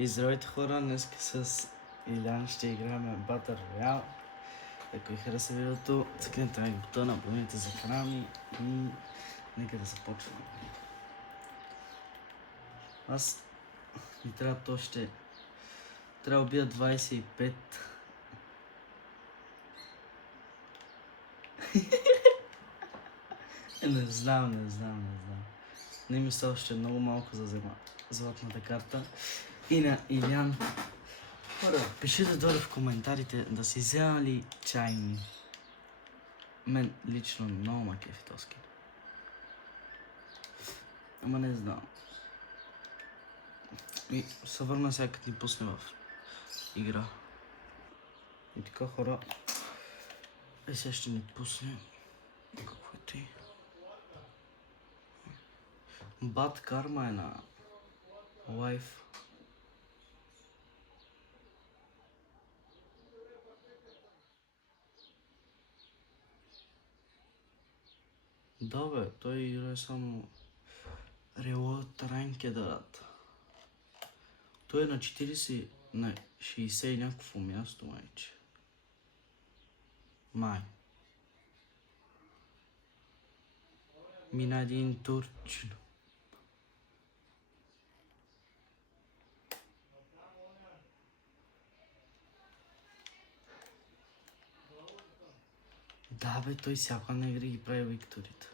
И здравейте хора, днес с Илян ще играем Battle Royale. Ако ви хареса видеото, цъкнете на бутона, абонирайте за канала ми и нека да започваме. Аз ми трябва още... Трябва да убия 25. Не знам. Не ми са още много малко за взема златната карта. И на Илян. Хора, пишете долу в коментарите да си взема ли чайни. Мен лично много ма кефи този скин. Ама не знам. И се върна сега като ни пусне в игра. И така хора. Сега ще ни пусне. Какво е ти? Бад карма е на лайф. Да бе, той играе само Reload Ranked. Той е на 40, на 60 и някакво място, майче. Май. Мина един турчин. Да бе, той всяка на игри ги прави викторите.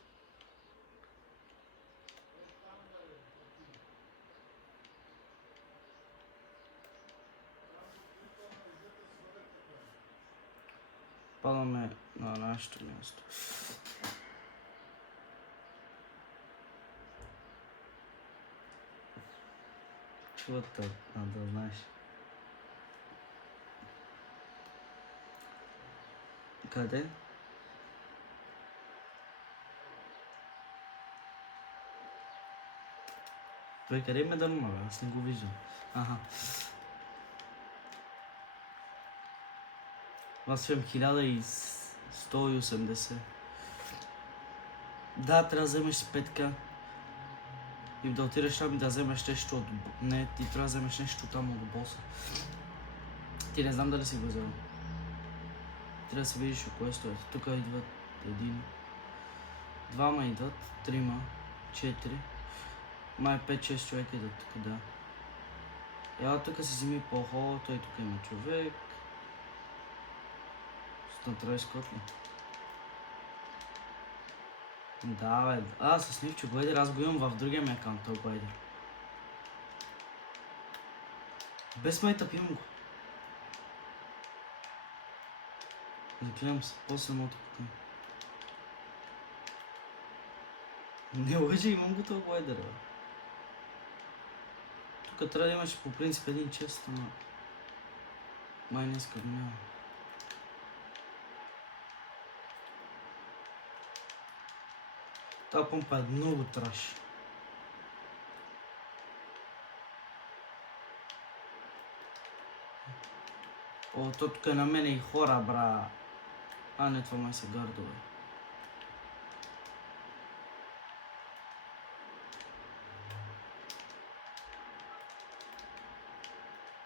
Падаме на нашето място. Чувата, да знаеш. Къде? Той къде ме дърма, бе? Аз не го виждам. Аха. Аз имам 1180. Да, трябва да вземеш 5к. И да отидеш там и да вземеш нещо от... Не, ти трябва да вземеш нещо там от боса. Ти не знам дали си го взел. Трябва да се видиш кое стоят. Тук идват един. Двама идват, трима, 4. Май 5-6 човека идват тук, да. Ела тук си вземи по-хол, той тук има човек. Трябва скотно. Да бе, с Нивчо Глайдер, аз го имам в другия ми акаунт, този Глайдер. Без майтъп имам го. Заклевам се, после мога да покажа. Не лъжи, имам го този Глайдер, бе. Тук трябва да имаш по принцип един чест, ама... Май днеска го няма. Та помпа е много траш. О, то тук е на мене и хора, бра. А, не, това май са гардове.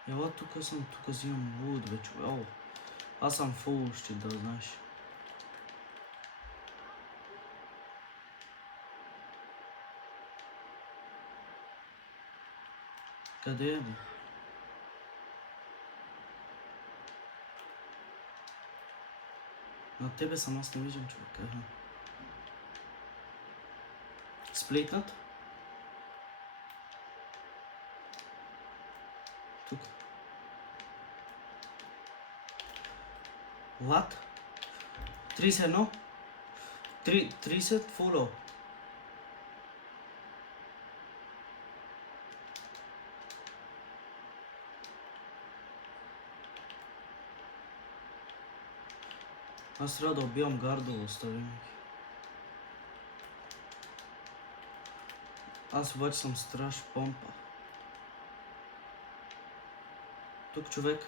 Ела, тук взимам луд, бе, чове. О, аз съм фул, ще да знаеш. Къде е, бе? На тебе съм, аз не виждам, човек. Аха. Сплейтнат? Тук. What? 31? 30 фуло. Аз трябва да убивам гардово, оставим ги. Аз обаче съм страш помпа. Тук човек.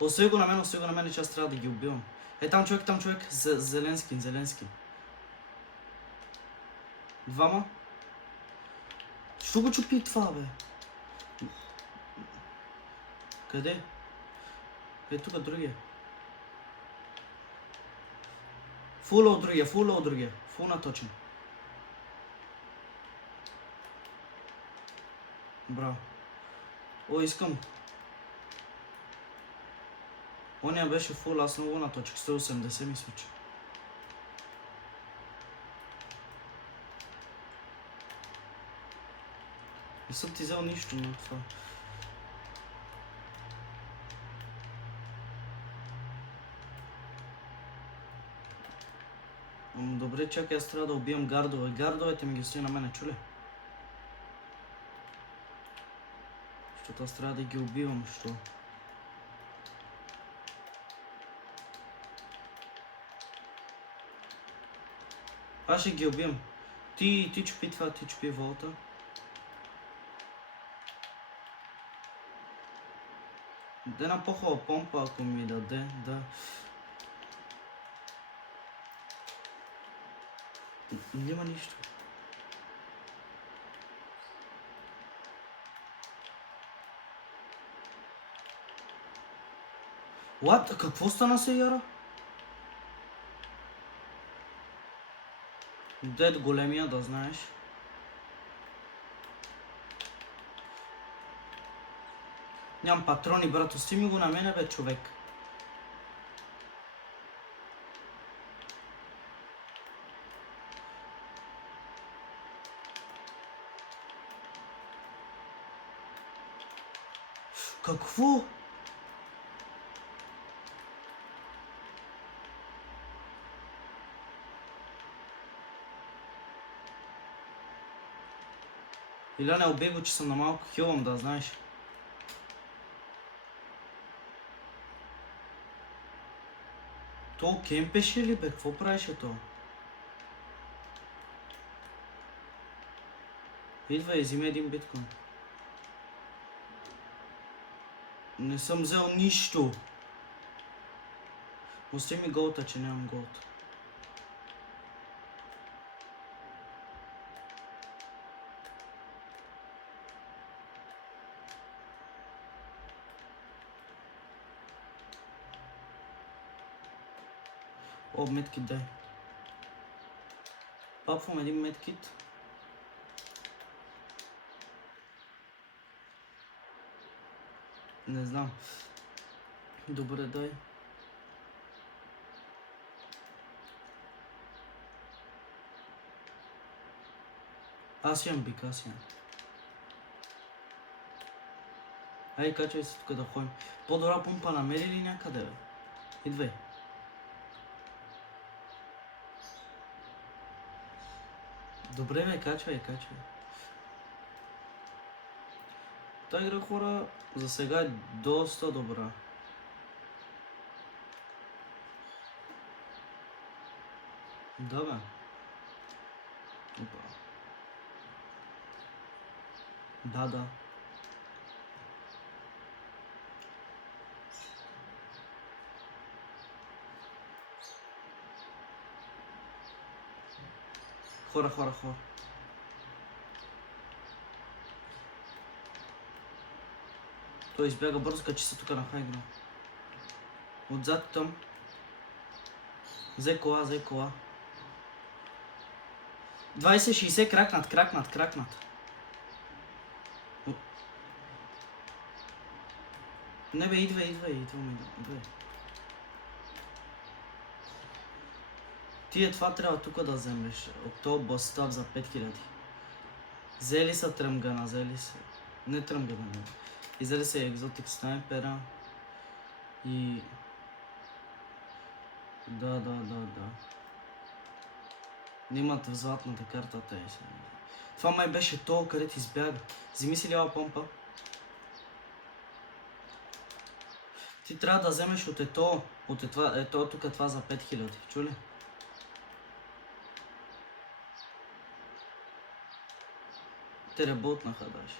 Остави го на мен, че аз трябва да ги убивам. Е, там човек, зелен скин. Двама. Що го чупи това, бе? Къде? Е, тук другия. Фула от другия. Фул наточен. Браво. О, искам. Оня беше фул, аз много наточих. 180 мисля, че. Не съм ти взел нищо на това. Добре, чакай, аз трябва да убием гардове. Гардовете ми ги стои на мене, чуле? Защото аз трябва да ги убивам, що? Аз ще ги убием. Ти чупи това, ти чупи волта. Да една по-хубава помпа, ако ми даде, да. Няма нищо. What? Какво стана се, Яра? Дед големия, да знаеш. Нямам патрони, брат, остави ми го на мене, бе, човек. Какво? Иляне, убей го, че съм на малко хилвам, да знаеш. То кемпеше ли, бе? Какво правеше то? Идва и взима един биткоин. Не съм взел нищо. Остави ми голта, че нямам голта. О, медкит дай. Папвам един медкит. Не знам. Добре, дай. Аз имам бик, аз имам. Ай, качвай се тук да ходим. По-добра помпа намери ли някъде, бе? Идвай. Добре, бе, качвай. Та игра, хора, за сега е доста добра. Да, бе. Опа. Да. Хора. Той избяга бързо, качи се тук на хайгра. Отзад там. Взе кола. 20-60 кракнат. Не бе, идвай. Ти това трябва тук да вземеш. От този бастап за 5000. Взели са тръмгана, Не тръмгана, не. Изели се екзотик снайпера. И... Да. Имат в златната карта тези. Това май беше то, където избяга. Вземи си лява помпа. Ти трябва да вземеш от ето тук това за 5000. Чули? Те работнаха даже.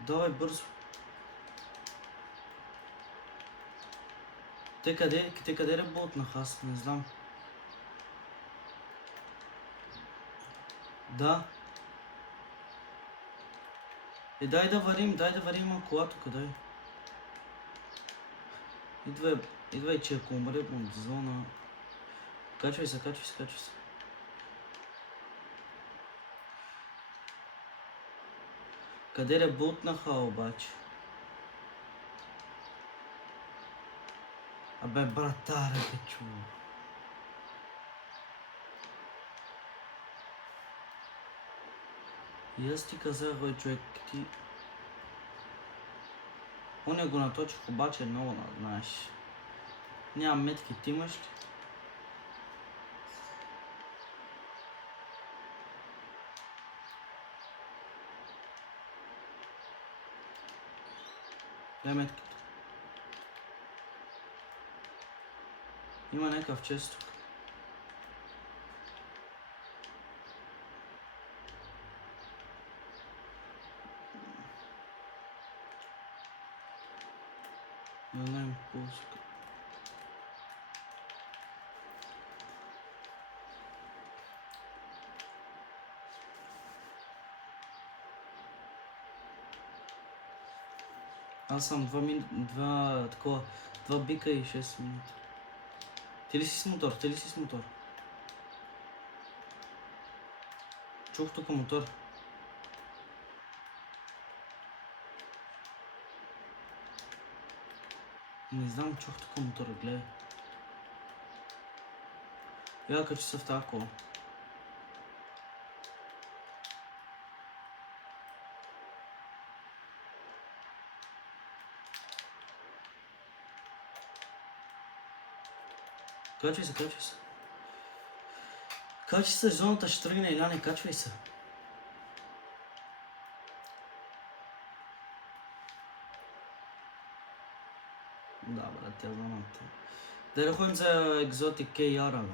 Давай бързо. Те къде работнаха? Аз не знам. Да. Дай да варим кола тук, дай. Идвай, че ако умре от зона. Качвай се. Къде ребутнаха обаче? Абе, братаре, бе, чува. И аз ти казах, бе, човек, ти... Оня го наточих, обаче много, знаеш. Нямам метки, ти имаш ли? Дай метките. Има някакъв чест тук. Не знаем пулска. Аз съм 2 бика и 6 минути. Ти ли си с мотор? Чух тук мотор. Не знам, чух тук мотор, гледай. Я качи се в тази кола. Качвай се. Качи се, зоната ще тръгне, Иляне, качвай се. Да, брат, тя зоната. Да ходим за екзотик KR, бе.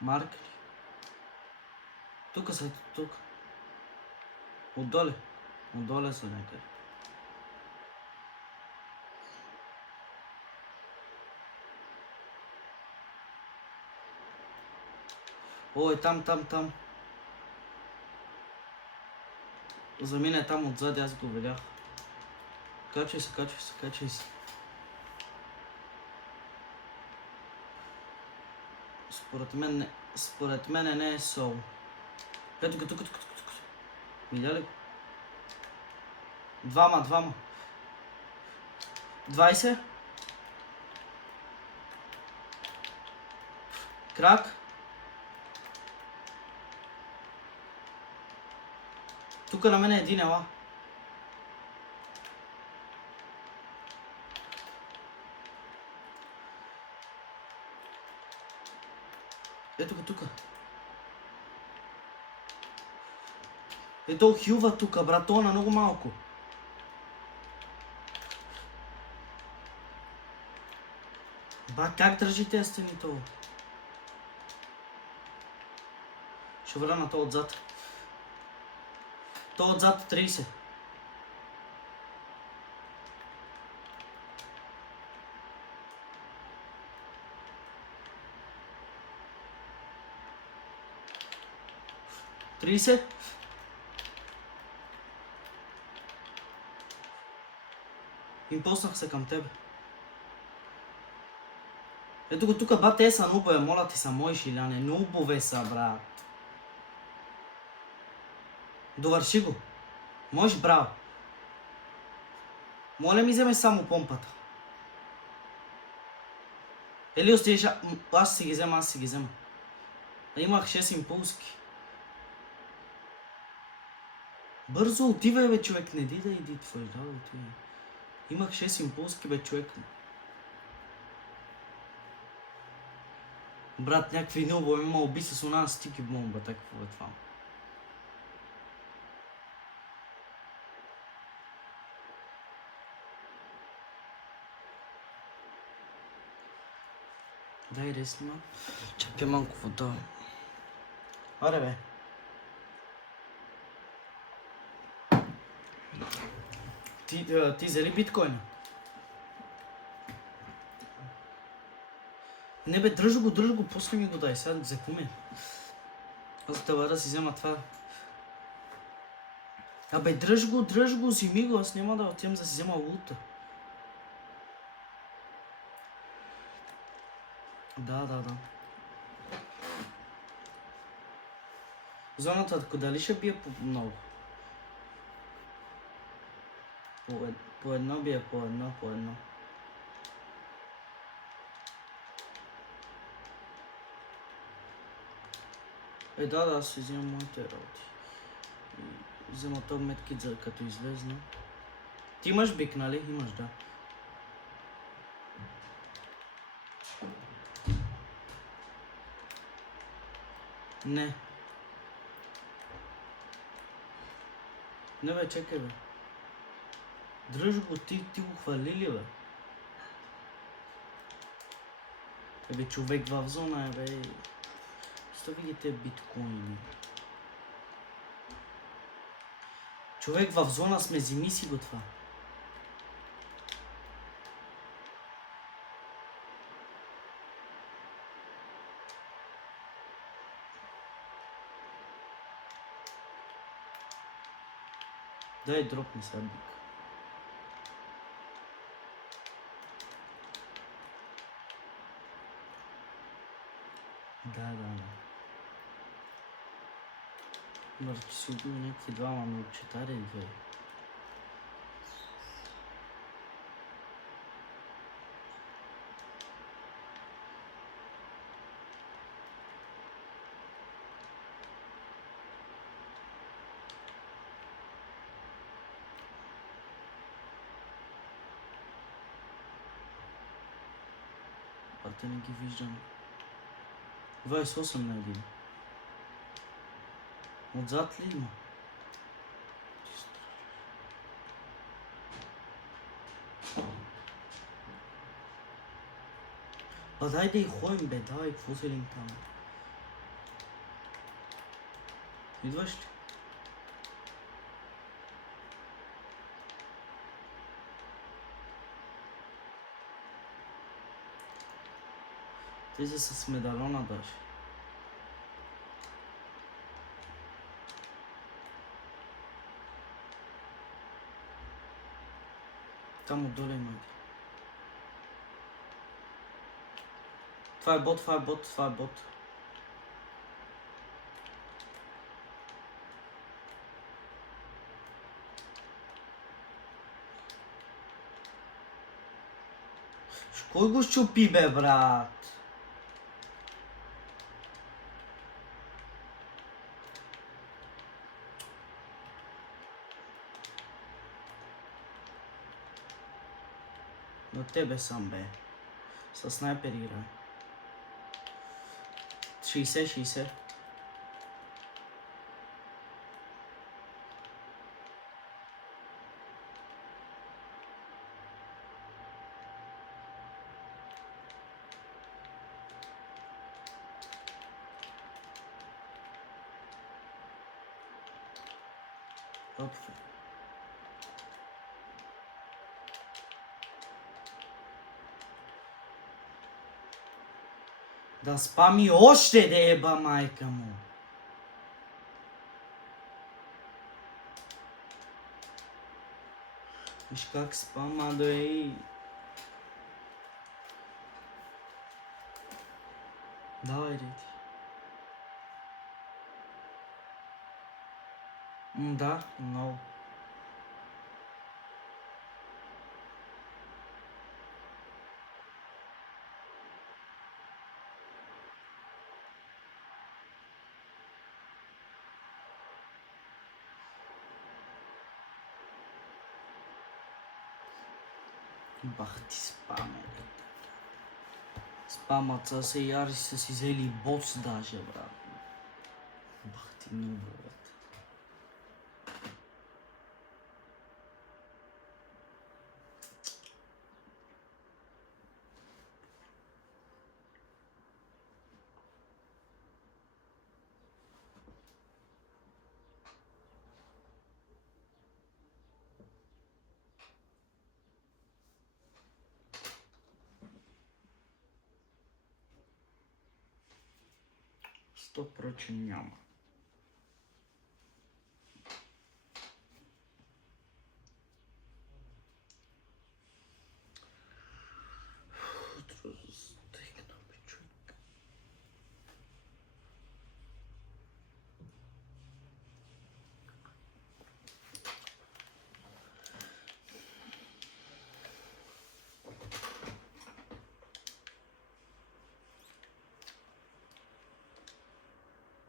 Марк ли? Тук са, тук. Отдоле са някъде. Ой, там. За мен е там отзади, аз го видях. Качвай се. Според мен не е сол. Ето тук. Видя ли? Двама. 20. Крак. Тук на мен е един, ела. Ето го тук. Ето хилва тук, брат, това на много малко. Ба, как държи тези стени това? Ще върна това отзад. То отзад 30. Импоснах се към тебе. Ето го тука, ба, те са нубове, моля ти са мои шиляне. Нубове са, брат. Довърши го. Можеш, браво. Моля ми вземе само помпата. Или оставиш, аз си ги взема. Имах 6 импулски. Бързо отивай, бе, човек, не ди да идитваш, да отивай. Имах 6 импулски, бе, човек. Брат, някакви нубове има уби с она стики бомба, какво е това? Дай да снима. Чакай малко вода. Аре, бе. Ти взели биткоина? Не бе, дръж го, после ми го дай, сега за куме. Аз трябва да си взема това. Абе, дръж го, вземи го, аз няма да отивам да си взема лута. Да. Зоната, дали ще бие по много? По едно бие, по едно. Да, си вземам моите работи. Взема то медкит, за като излезна. Ти имаш бик, нали? Имаш, да. Не. Не бе, чекай бе. Дръж го, ти го хвали ли бе? Бе, човек в зона бе. Остави ги те биткоини. Човек в зона сме, вземи си го това. Дай дропни сега бик. Да. Може че си убил някакви двама научетари и две. Те не ги виждам. 28 на един. Отзад ли има? Дай да и ходим бе, давай, какво селим там? Идваш ли? Тези са с медальона даже. Там отдолу има. Това е бот. Кой го щупи бе, брат? На тебе сам бе. Със снайпер играе. 60. Опфе. Да спами още да еба майка му. Виж как спама да е. Давай да ти. Да, много. Бах ти спаме, бе. Спамът са се яри, са си взели боц даже, брат. Бах ти много, брат. Сто проче няма.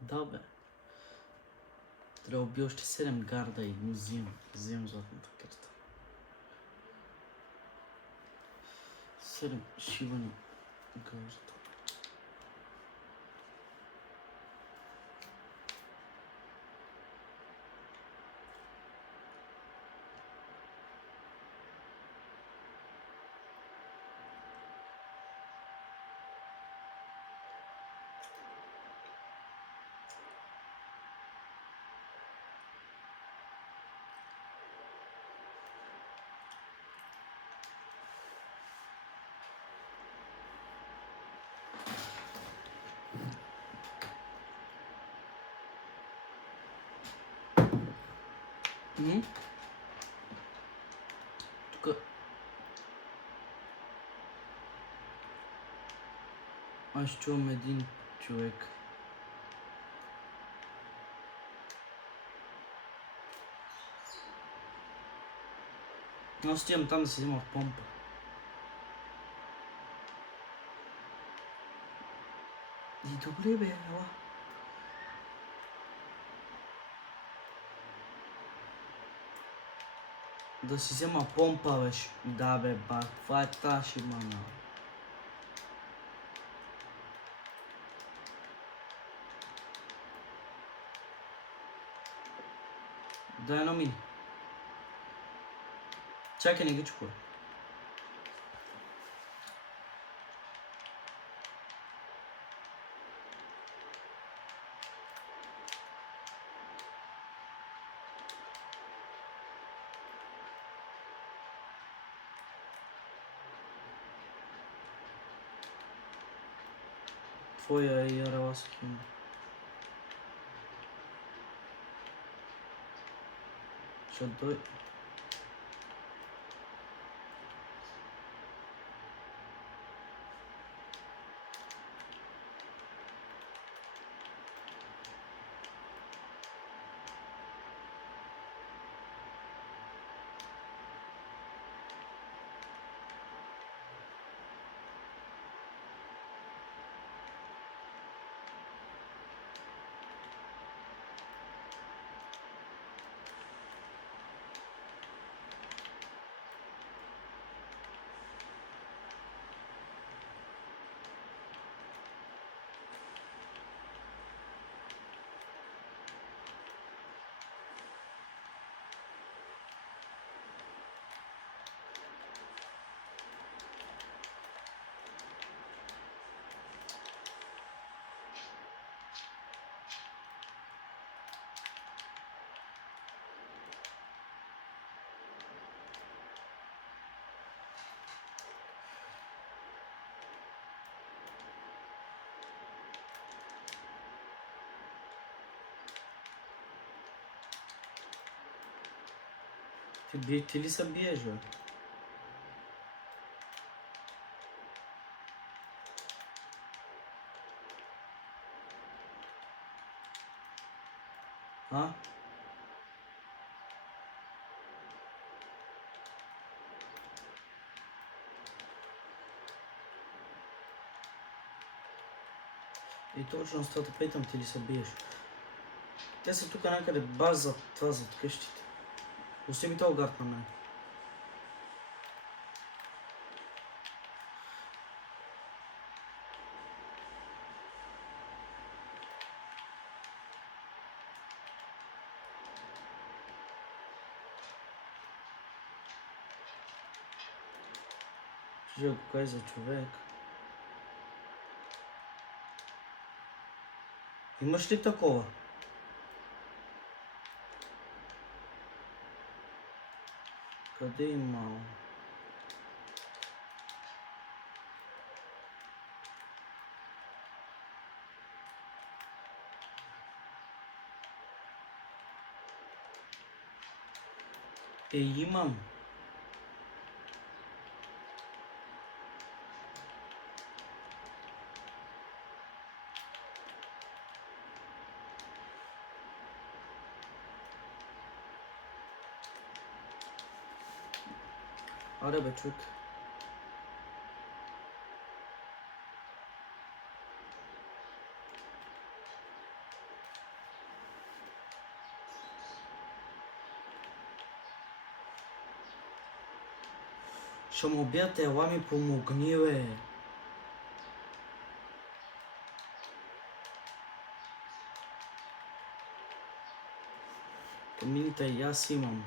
Да, бе. Трябва да убия още 7 гарда и го взимам. Взимам златната карта. 7 шибани гарда. Тук аз чувам един човек. Аз отивам там да си взема помпа. И добре бе, ела. Да си взема помпа, бе. Да, бе, ба. Това е тази шибана. Дай едно мини. Чакай, не ги чукай. Твоя и Араваски. Ще дой. Ти ли се биеш, бе? А? И точно с това те питам, ти ли се биеш? Те са тук някъде баш зад това, зад къщите. Пусти ми този гард на мен. Жил, кой е за човек? Имаш ли такова? Къде има? Имам. Аре бе, човек. Ще му убият, ела ми помогни, бе. Мините и аз имам.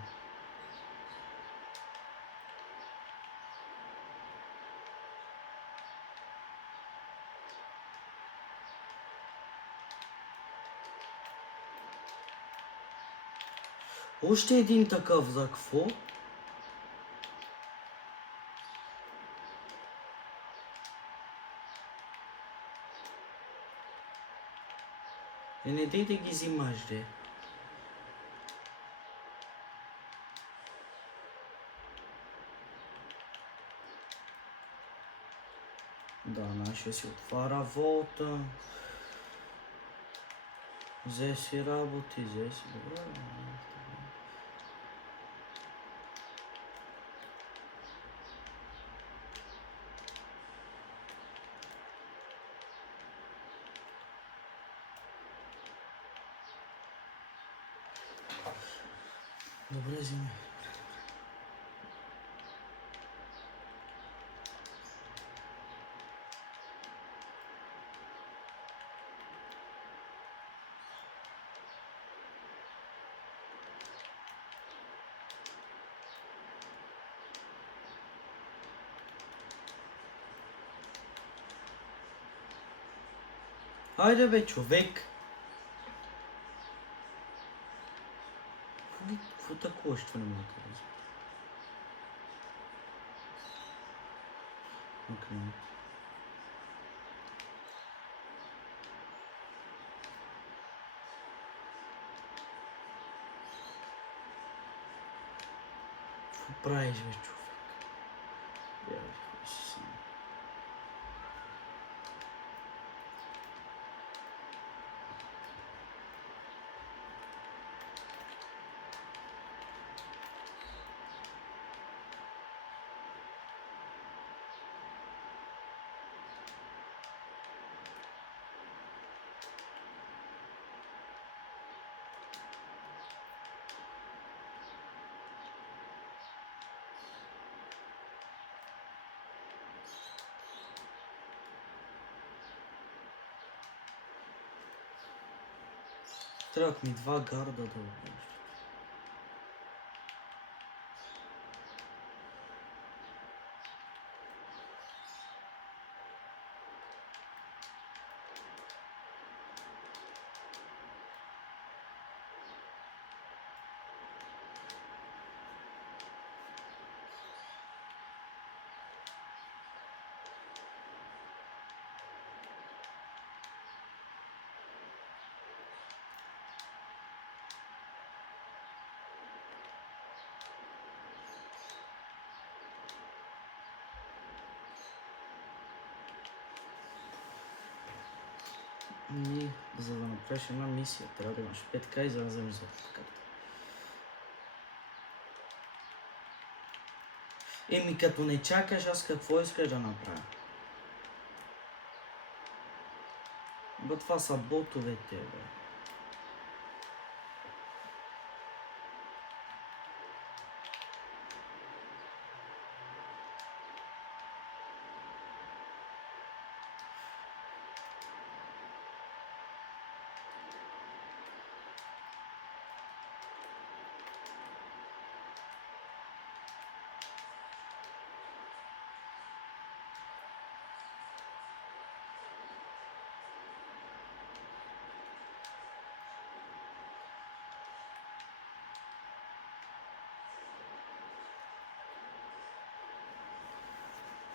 Още един такъв, за какво? Не дей да ги взимаш, де. Да, нашия си отваря волта. Взе си работи, взе си добре. Добре, вземи. Хайде бе, човек! Какво такова ще не мога да разбера? Окей. Какво правиш бе, човек? Я ви си. Трябват ми 2 гарда да убиеш. И за да направиш една мисия, трябва да имаш 5К и за да вземеш златата карта. Еми като не чакаш, аз какво искаш да направя? Бе, това са ботовете, бе.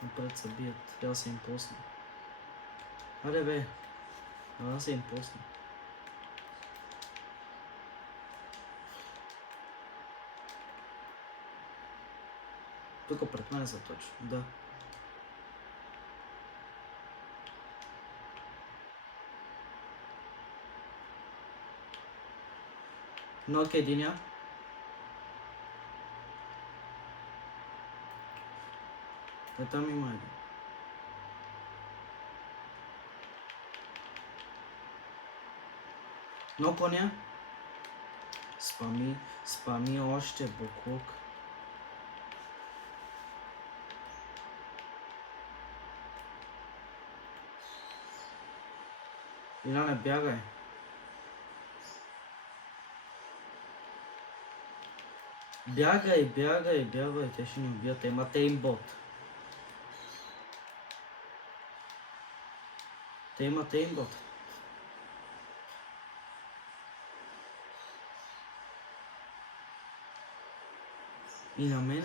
Напред се бият, трябва да се им пусне. Аре бе, трябва да се им пусне. Тук пред мен са точно, да. Нок единя. Там има един. Но коня. Спами още буклук. Илане, бягай. Бягай, те ще ни убият. Имате имбот. Те имате имбот. И на мене.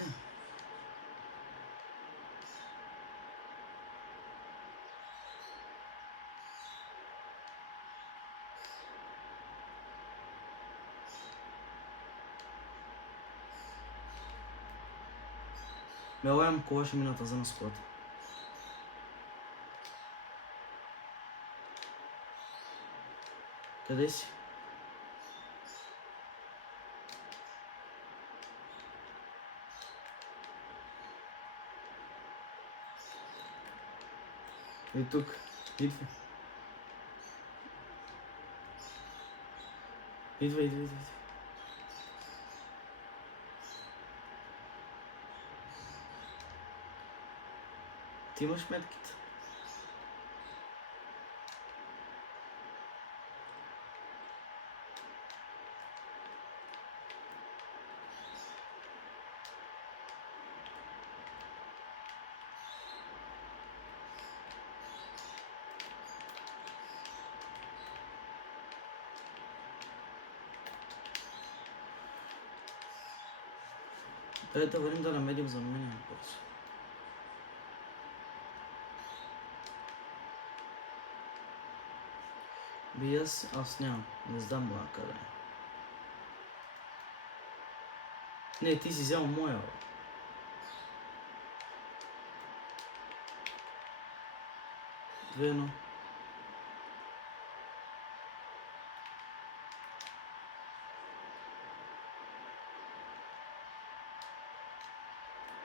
Мелаем кола ще мината за нас колата. Къде си? И тук. Идва. Идва. Ти имаш метките. Дай да върнем да намерим за мен бързо. Аз нямам. Не знам била къде. Не, ти си взял моя. Двено.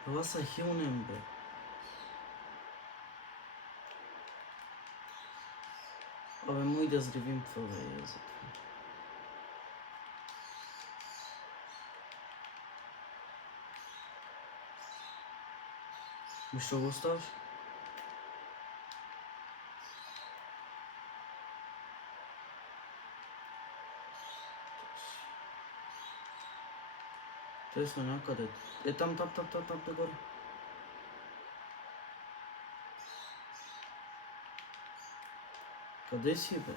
Това са хилнем, бе. Абе, му и да зревим това, бе, язък. Ми ще го оставиш? Те сме някъде. Там, да горе. Къде си, бе?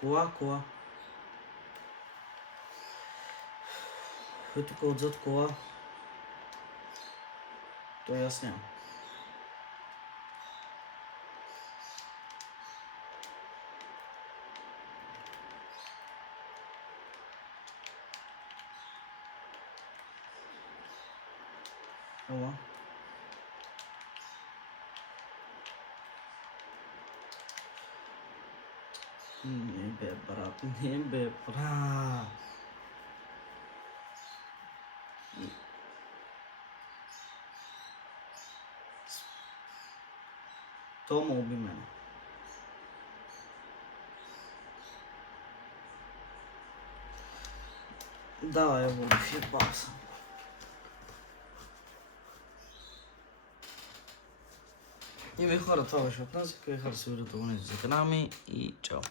Кола. Е тук отзад кола. Той аз нямам. Ела. Не бе, брат. То ме уби мене. Давай, ще баса. И ви хора, това беше от нас. Ако ви хареса видеото, абонирайте се за канала ми и чао.